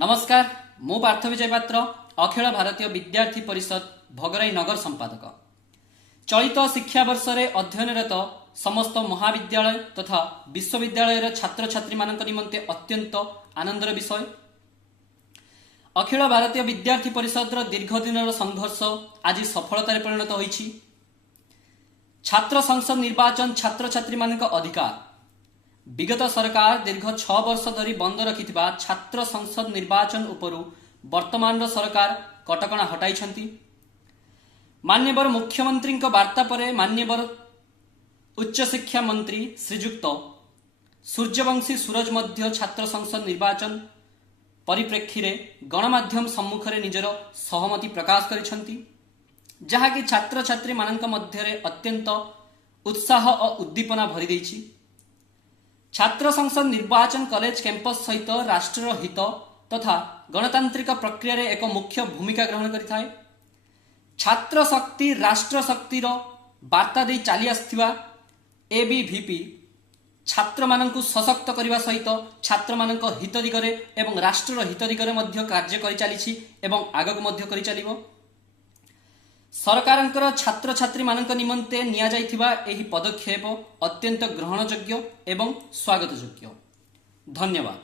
नमस्कार मु पार्थ विजय पात्र अखिल भारतीय विद्यार्थी परिषद भगराई नगर संपादक। चलित शिक्षा वर्ष रे अध्ययनरत समस्त महाविद्यालय तथा विश्वविद्यालय छात्र छात्री मानक निमंते अत्यंत आनंदर विषय। अखिल भारतीय विद्यार्थी परिषद दीर्घ दिन संघर्ष आज सफलतार परिणत होइछि। छात्र संसद निर्वाचन छात्र छात्री मानक अधिकार। विगत सरकार दीर्घ 6 वर्ष धरी बंद रखिथिबा छात्र संसद निर्वाचन उपरु वर्तमान सरकार कटकणा हटाई। मान्यवर मुख्यमंत्री वार्ता पर मान्यवर उच्च शिक्षा मंत्री श्रीजुक्त सूर्यवंशी सूरज मध्य छात्र संसद निर्वाचन परिप्रेक्षी रे गणमाध्यम सम्मुख रे निजर सहमति प्रकाश करिसंती, जहाँकि छात्र छात्री मानक मध्य अत्यंत उत्साह और उद्दीपना भरी देछि। छात्र संसद निर्वाचन कॉलेज कैंपस सहित राष्ट्र हित तथा गणतांत्रिक प्रक्रिया रे एक मुख्य भूमिका ग्रहण करिथाय। छात्र शक्ति राष्ट्र शक्तिर वार्ता दे चली आसथिबा एबीवीपी छात्र मानकु सशक्त करने सहित छात्र मानक हित दिगरे एवं राष्ट्र हित दिगरे मध्य कार्य करि चलीछि एवं आगक मध्य करि चलिबो। सरकारंकर छात्र छात्री मानक निमंते निया जाइथिबा एही पदक्षेप अत्यंत ग्रहणयोग्य एवं स्वागतयोग्य। धन्यवाद।